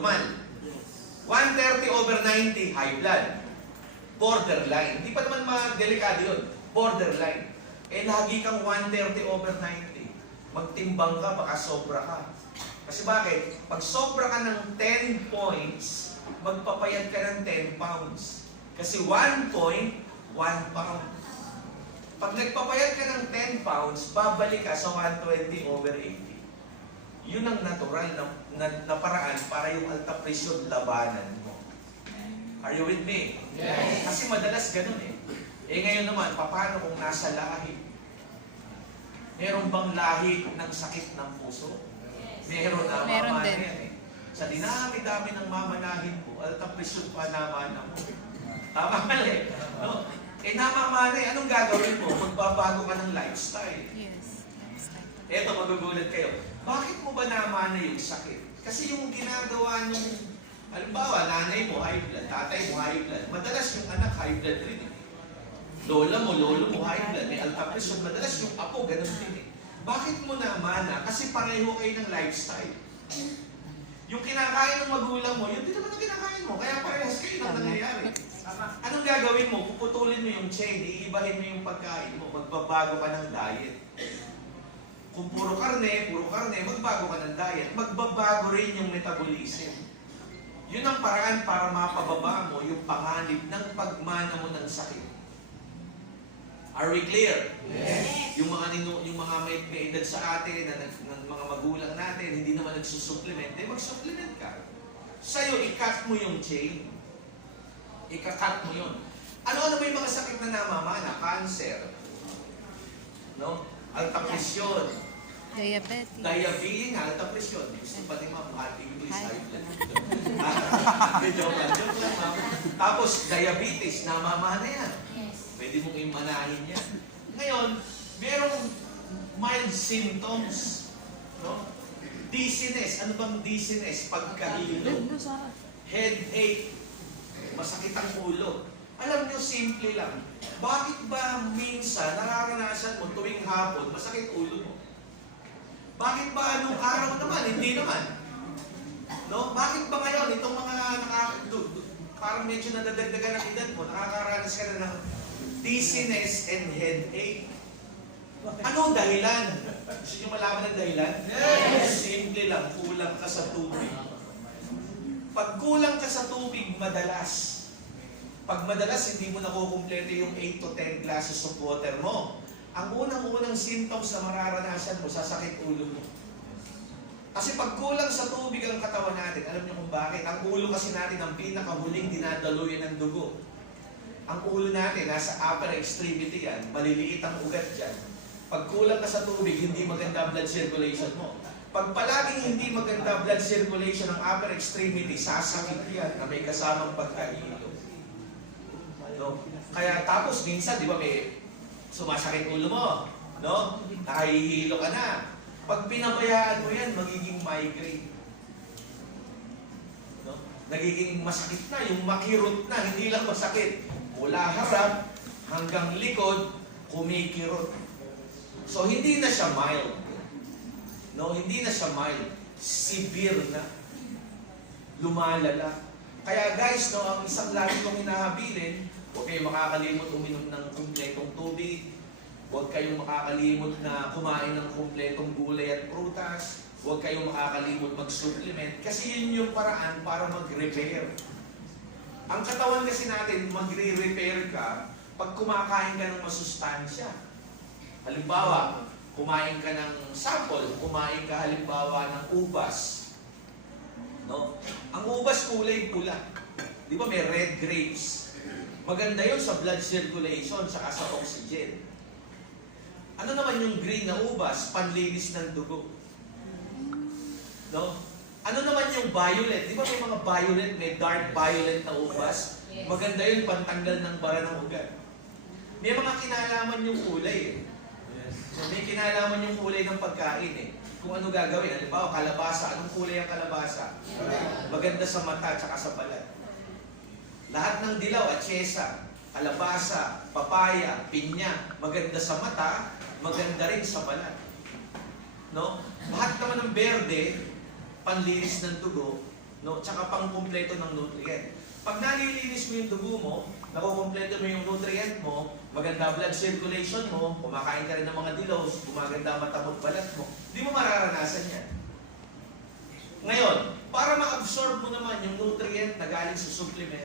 normal. 130/90, high blood. Borderline. Hindi pa naman delikado yun. Borderline. Eh, lagi kang 130/90. Magtimbang ka, baka sobra ka. Kasi bakit? Pag sobra ka ng 10 points, magpapayad ka ng 10 pounds. Kasi 1 point, 1 pound. Pag nagpapayad ka ng 10 pounds, babalik ka sa 120/80. Yun ang natural na paraan para yung alta presyon labanan mo. Are you with me? Yes. Kasi madalas ganun eh. Eh ngayon naman, paano kung nasa lahi? Meron bang lahi ng sakit ng puso? Meron na, Meron mamana din. yan eh. Sa dinami-dami ng mamanahin mo, alta presyon pa naman mo. Tama mali. No? Eh namamana eh, anong gagawin mo? Magbabago ka ng lifestyle. Yes. Eto, magugulat kayo. Bakit mo ba namana yung sakit? Kasi yung ginagawa nung, halimbawa, nanay mo high blood, tatay mo high blood, madalas yung anak high blood rin eh. Lola mo, lolo mo high blood, may alta presyon, madalas yung apo, ganun din eh. Bakit mo namana? Kasi pareho kayo ng lifestyle. Yung kinakain ng magulang mo, yun din naman ang kinakain mo, kaya parehas kayo ng nangyayari. Anong gagawin mo? Puputulin mo yung chain, iibahin mo yung pagkain mo, magbabago ka ng diet. Kung puro karne, magbago ka ng diet, magbabago rin yung metabolism. Yun ang paraan para mapababa mo yung panganib ng pagmana mo ng sakit. Are we clear? Yes. Yung mga may edad sa atin, ng mga magulang natin, hindi naman nagsusupplement, eh mag-supplement ka. Sa'yo, i-cut mo yung chain. I-cut mo yun. Ano-ano ba yung mga sakit na namamana? Cancer. No? Alta presyon. Diabetes. Diabetes, alta presyon. Gusto pa ni ma'am, English, high blood. Joke lang, ma'am. Tapos, diabetes, namamana yan. Pwede mong imanahin yan. Ngayon, merong mild symptoms. No? Dizziness. Ano bang dizziness? Pagkahilo. Headache. Masakit ang ulo. Alam nyo, simple lang. Bakit ba minsan nararanasan mo tuwing hapon, masakit ulo mo? Bakit ba anong araw naman? Hindi naman. No? Bakit ba ngayon, itong mga parang medyo nadadagdagan ng edad mo, nakakaranas ka na ng dizziness and headache? Ano dahilan? Gusto nyo malaman ang dahilan? Yes! Simple lang, kulang ka sa tubig. Pag kulang ka sa tubig, madalas. Pag madalas, hindi mo nakukumpleto yung 8 to 10 glasses of water mo. Ang unang-unang symptoms na mararanasan mo, sasakit ulo mo. Kasi pag kulang sa tubig ang katawan natin, alam niyo kung bakit? Ang ulo kasi natin ang pinakahuling dinadaluyan ng dugo. Ang ulo natin, nasa upper extremity yan, maliliit ang ugat dyan. Pag kulang ka sa tubig, hindi maganda blood circulation mo. Pag palaging hindi maganda blood circulation ng upper extremity, sasakit yan na may kasamang pagkahilo. No? Kaya tapos minsan, di ba, may sumasakit ulo mo, no? Nakahihilo ka na. Pag pinabayaan mo yan, magiging migraine. No? Nagiging masakit na, yung makirot na, hindi lang masakit. Mula harap hanggang likod, kumikirot. So, hindi na siya mild. No, hindi na siya mild. Severe na. Lumalala. Kaya guys, no, ang isang lagi kong hinahabilin, huwag kayong makakalimot uminom ng kumpletong tubig. Huwag kayong makakalimot na kumain ng kumpletong gulay at prutas. Huwag kayong makakalimot mag-supplement. Kasi yun yung paraan para mag-repair. Ang katawan kasi natin, magre-repair ka pag kumakain ka ng masustansya. Halimbawa, kumain ka ng sample, kumain ka halimbawa ng ubas. No? Ang ubas kulay pula. Di ba may red grapes? Maganda yun sa blood circulation saka sa oxygen. Ano naman yung green na ubas? Panlinis ng dugo. No? Ano naman yung violet? Di ba may mga violet, may dark violet na ubas? Maganda yun, pantanggal ng bara ng ugat. May mga kinalaman yung kulay eh. So, may kinalaman yung kulay ng pagkain eh. Kung ano gagawin. Halimbawa, kalabasa. Anong kulay ang kalabasa? Maganda sa mata at sa balat. Lahat ng dilaw, atsyesa, kalabasa, papaya, pinya, maganda sa mata, maganda rin sa balat. No? Lahat naman ng berde, panlinis ng dugo, No? Tsaka pang-kumpleto ng nutrient. Pag nalilinis mo yung dugo mo, nakukumpleto mo yung nutrient mo, maganda blood circulation mo, kumakain ka rin ng mga dilaws, gumaganda ang mata mo, balat mo, hindi mo mararanasan yan. Ngayon, para ma-absorb mo naman yung nutrient na galing sa supplement,